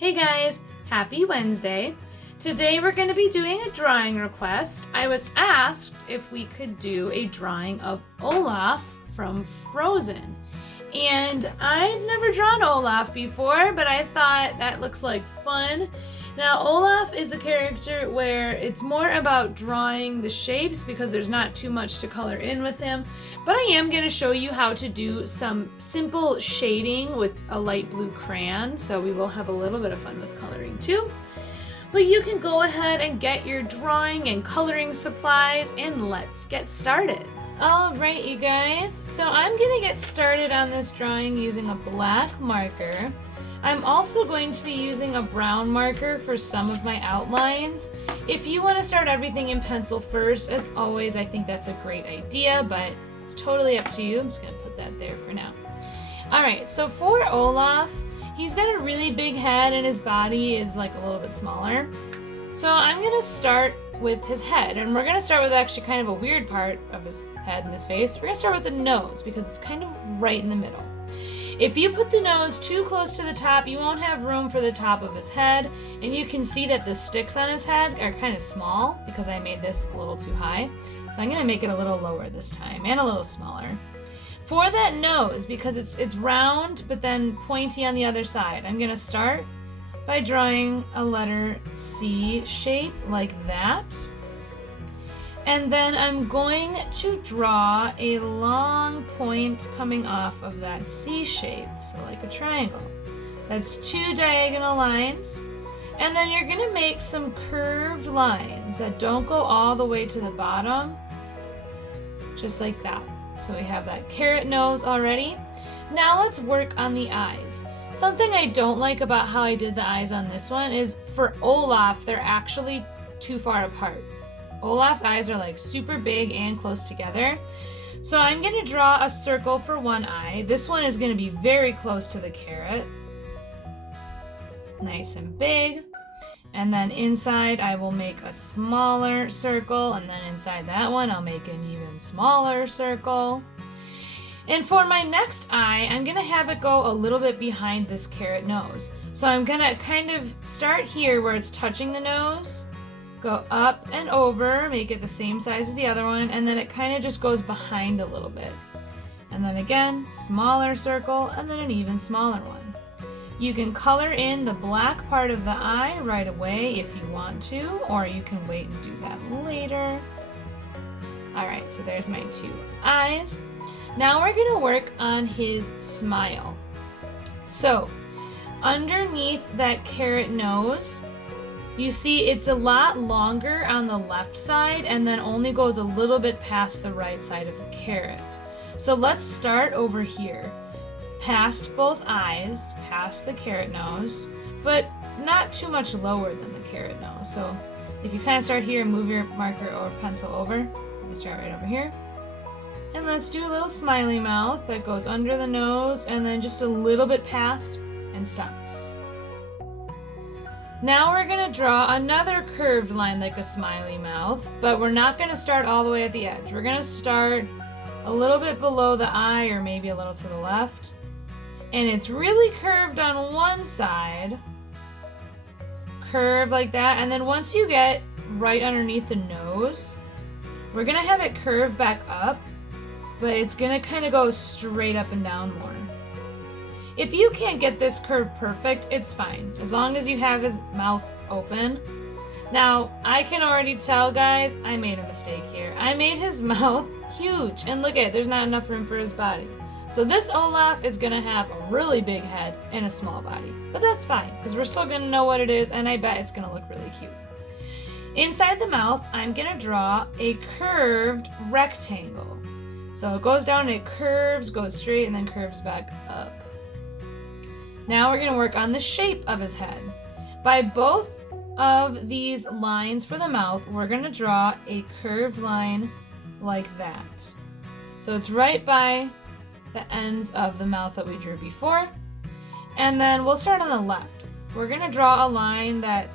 Hey guys, happy Wednesday. Today we're going to be doing a drawing request. I was asked if we could do a drawing of Olaf from Frozen. And I've never drawn Olaf before, but I thought that looks like fun. Now Olaf is a character where it's more about drawing the shapes because there's not too much to color in with him. But I am going to show you how to do some simple shading with a light blue crayon, so we will have a little bit of fun with coloring too. But you can go ahead and get your drawing and coloring supplies and let's get started. Alright you guys, so I'm going to get started on this drawing using a black marker. I'm also going to be using a brown marker for some of my outlines. If you want to start everything in pencil first, as always, I think that's a great idea, but it's totally up to you. I'm just going to put that there for now. Alright, so for Olaf, he's got a really big head and his body is like a little bit smaller. So I'm going to start with his head, and we're going to start with actually kind of a weird part of his head and his face. We're going to start with the nose because it's kind of right in the middle. If you put the nose too close to the top, you won't have room for the top of his head, and you can see that the sticks on his head are kind of small because I made this a little too high. So I'm going to make it a little lower this time and a little smaller. For that nose, because it's round but then pointy on the other side, I'm going to start by drawing a letter C shape like that. And then I'm going to draw a long point coming off of that C shape, so like a triangle. That's 2 diagonal lines. And then you're going to make some curved lines that don't go all the way to the bottom, just like that. So we have that carrot nose already. Now let's work on the eyes. Something I don't like about how I did the eyes on this one is for Olaf, they're actually too far apart. Olaf's eyes are like super big and close together. So I'm going to draw a circle for one eye. This one is going to be very close to the carrot. Nice and big. And then inside I will make a smaller circle, and then inside that one I'll make an even smaller circle. And for my next eye, I'm going to have it go a little bit behind this carrot nose. So I'm going to kind of start here where it's touching the nose. Go up and over, make it the same size as the other one, and then it kind of just goes behind a little bit. And then again, smaller circle, and then an even smaller one. You can color in the black part of the eye right away if you want to, or you can wait and do that later. Alright, so there's my 2 eyes. Now we're going to work on his smile. So, underneath that carrot nose, you see it's a lot longer on the left side and then only goes a little bit past the right side of the carrot. So let's start over here, past both eyes, past the carrot nose, but not too much lower than the carrot nose. So if you kind of start here and move your marker or pencil over, you can start right over here. And let's do a little smiley mouth that goes under the nose and then just a little bit past and stops. Now we're going to draw another curved line like a smiley mouth, but we're not going to start all the way at the edge. We're going to start a little bit below the eye or maybe a little to the left. And it's really curved on one side, curved like that. And then once you get right underneath the nose, we're going to have it curved back up, but it's going to kind of go straight up and down more. If you can't get this curve perfect, it's fine, as long as you have his mouth open. Now, I can already tell, guys, I made a mistake here. I made his mouth huge, and look at it, there's not enough room for his body. So this Olaf is going to have a really big head and a small body, but that's fine, because we're still going to know what it is, and I bet it's going to look really cute. Inside the mouth, I'm going to draw a curved rectangle. So it goes down, it curves, goes straight, and then curves back up. Now we're going to work on the shape of his head. By both of these lines for the mouth, we're going to draw a curved line like that. So it's right by the ends of the mouth that we drew before. And then we'll start on the left. We're going to draw a line that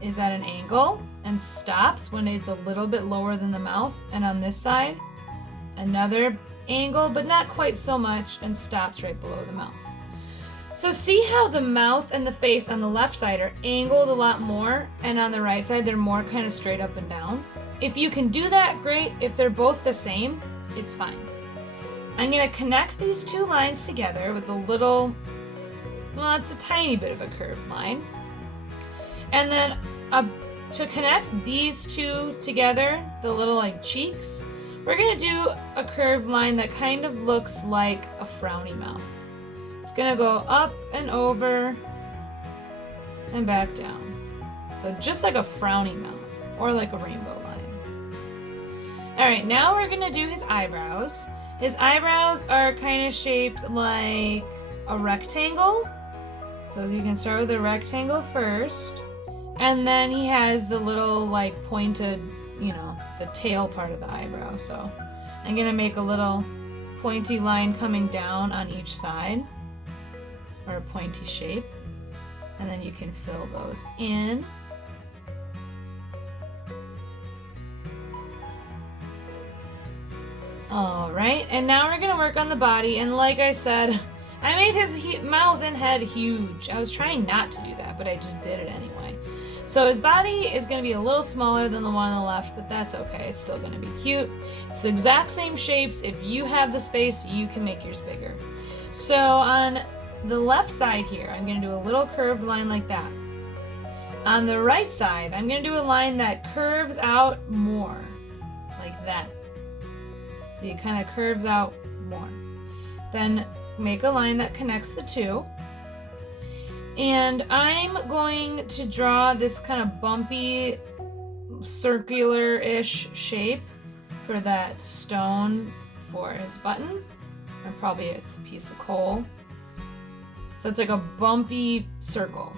is at an angle and stops when it's a little bit lower than the mouth. And on this side, another angle, but not quite so much, and stops right below the mouth. So see how the mouth and the face on the left side are angled a lot more, and on the right side they're more kind of straight up and down? If you can do that, great. If they're both the same, it's fine. I'm going to connect these two lines together with a little, well, it's a tiny bit of a curved line. And then to connect these two together, the little like cheeks, we're going to do a curved line that kind of looks like a frowny mouth. It's going to go up and over and back down. So just like a frowny mouth or like a rainbow line. All right, now we're going to do his eyebrows. His eyebrows are kind of shaped like a rectangle. So you can start with a rectangle first. And then he has the little like pointed, the tail part of the eyebrow. So I'm going to make a little pointy line coming down on each side, or a pointy shape. And then you can fill those in. All right, and now we're gonna work on the body. And like I said, I made his mouth and head huge. I was trying not to do that, but I just did it anyway. So his body is gonna be a little smaller than the one on the left, but that's okay. It's still gonna be cute. It's the exact same shapes. If you have the space, you can make yours bigger. So on the left side here, I'm gonna do a little curved line like that. On the right side, I'm gonna do a line that curves out more, like that. So it kind of curves out more. Then make a line that connects the two. And I'm going to draw this kind of bumpy, circular-ish shape for that stone for his button. Or probably it's a piece of coal. So it's like a bumpy circle.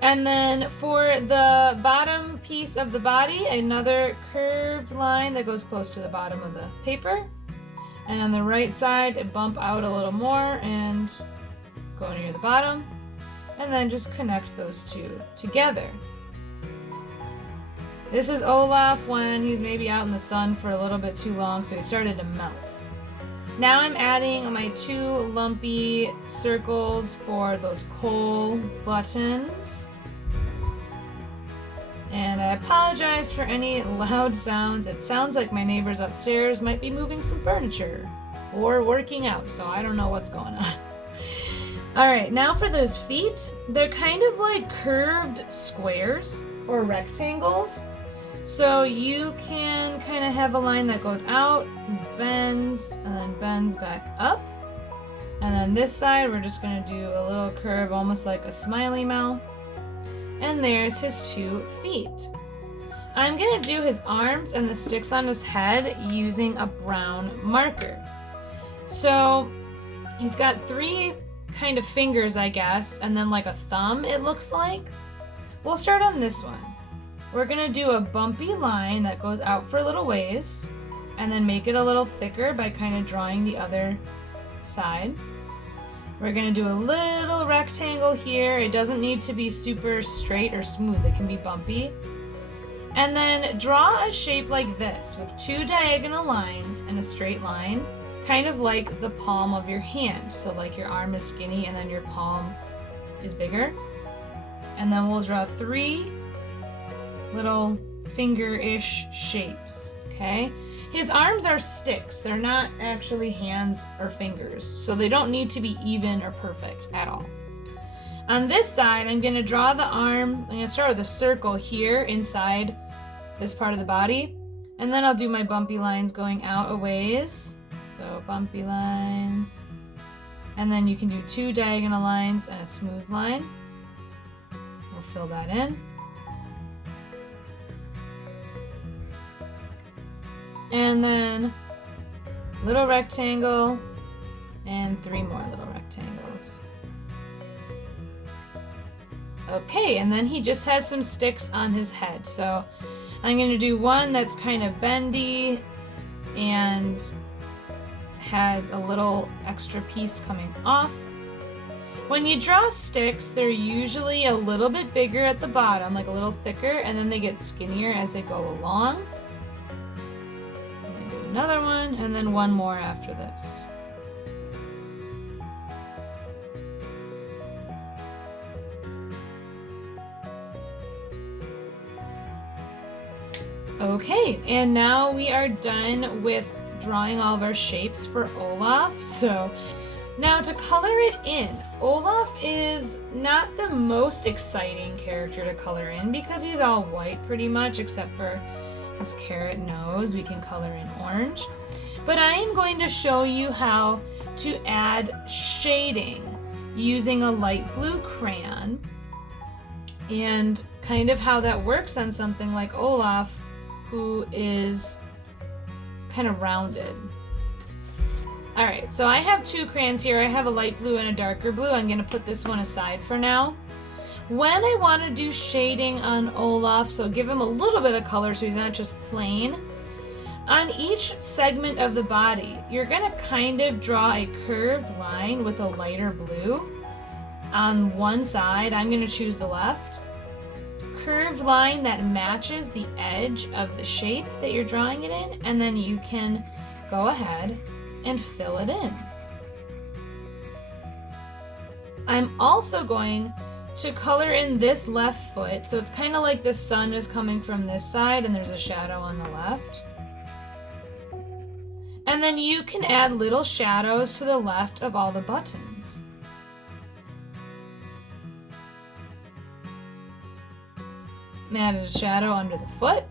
And then for the bottom piece of the body, another curved line that goes close to the bottom of the paper. And on the right side, it bump out a little more and go near the bottom. And then just connect those two together. This is Olaf when he's maybe out in the sun for a little bit too long, so he started to melt. Now I'm adding my two lumpy circles for those coal buttons. And I apologize for any loud sounds. It sounds like my neighbors upstairs might be moving some furniture or working out, so I don't know what's going on. All right, now for those feet, they're kind of like curved squares or rectangles. So you can kind of have a line that goes out, bends, and then bends back up. And then this side, we're just gonna do a little curve, almost like a smiley mouth. And there's his 2 feet. I'm gonna do his arms and the sticks on his head using a brown marker. So he's got 3 kind of fingers, I guess, and then like a thumb, it looks like. We'll start on this one. We're gonna do a bumpy line that goes out for a little ways, and then make it a little thicker by kind of drawing the other side. We're gonna do a little rectangle here. It doesn't need to be super straight or smooth, it can be bumpy. And then draw a shape like this with 2 diagonal lines and a straight line, kind of like the palm of your hand. So like your arm is skinny and then your palm is bigger. And then we'll draw 3 little finger-ish shapes, okay? His arms are sticks. They're not actually hands or fingers, so they don't need to be even or perfect at all. On this side, I'm gonna draw the arm. I'm gonna start with a circle here inside this part of the body, and then I'll do my bumpy lines going out a ways. So bumpy lines, and then you can do 2 diagonal lines and a smooth line. We'll fill that in. And then little rectangle and 3 more little rectangles. Okay, and then he just has some sticks on his head. So I'm going to do one that's kind of bendy and has a little extra piece coming off. When you draw sticks, they're usually a little bit bigger at the bottom, like a little thicker, and then they get skinnier as they go along. Another one, and then one more after this. Okay, and now we are done with drawing all of our shapes for Olaf. So now to color it in, Olaf is not the most exciting character to color in because he's all white pretty much, except for his carrot nose. We can color in orange. But I am going to show you how to add shading using a light blue crayon and kind of how that works on something like Olaf, who is kind of rounded. All right, so I have two crayons here. I have a light blue and a darker blue. I'm gonna put this one aside for now. When I wanna do shading on Olaf, so give him a little bit of color so he's not just plain, on each segment of the body, you're gonna kind of draw a curved line with a lighter blue. On one side, I'm gonna choose the left. Curved line that matches the edge of the shape that you're drawing it in, and then you can go ahead and fill it in. I'm also going to color in this left foot, so it's kind of like the sun is coming from this side and there's a shadow on the left. And then you can add little shadows to the left of all the buttons. Added a shadow under the foot.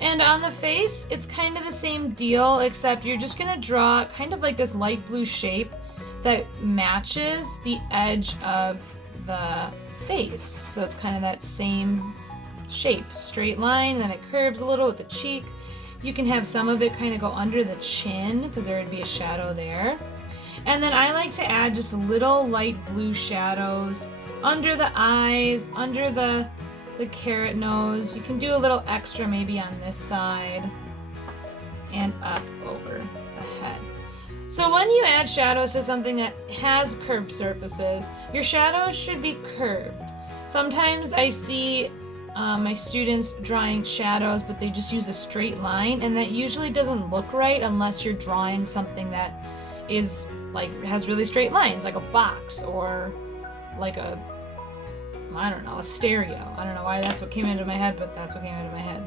And on the face, it's kind of the same deal, except you're just gonna draw kind of like this light blue shape that matches the edge of the face. So it's kind of that same shape, straight line, then it curves a little with the cheek. You can have some of it kind of go under the chin because there would be a shadow there. And then I like to add just little light blue shadows under the eyes, under the carrot nose. You can do a little extra maybe on this side and up over the head. So when you add shadows to something that has curved surfaces, your shadows should be curved. Sometimes I see my students drawing shadows, but they just use a straight line, and that usually doesn't look right unless you're drawing something that is like has really straight lines, like a box or like a, I don't know, a stereo. I don't know why that's what came into my head, but that's what came into my head.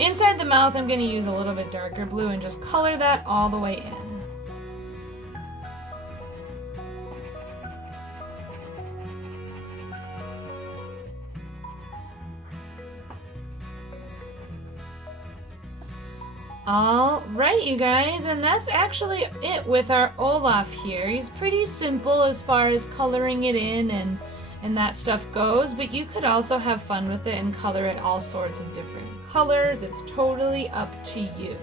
Inside the mouth, I'm going to use a little bit darker blue and just color that all the way in. All right, you guys, and that's actually it with our Olaf here. He's pretty simple as far as coloring it in and that stuff goes, but you could also have fun with it and color it all sorts of different colors. It's totally up to you.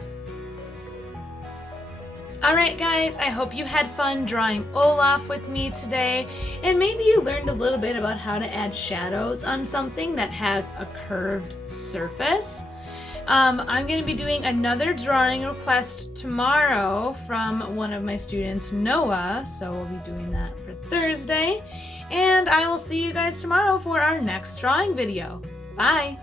All right, guys, I hope you had fun drawing Olaf with me today, and maybe you learned a little bit about how to add shadows on something that has a curved surface. I'm going to be doing another drawing request tomorrow from one of my students, Noah, so we'll be doing that for Thursday. And I will see you guys tomorrow for our next drawing video. Bye!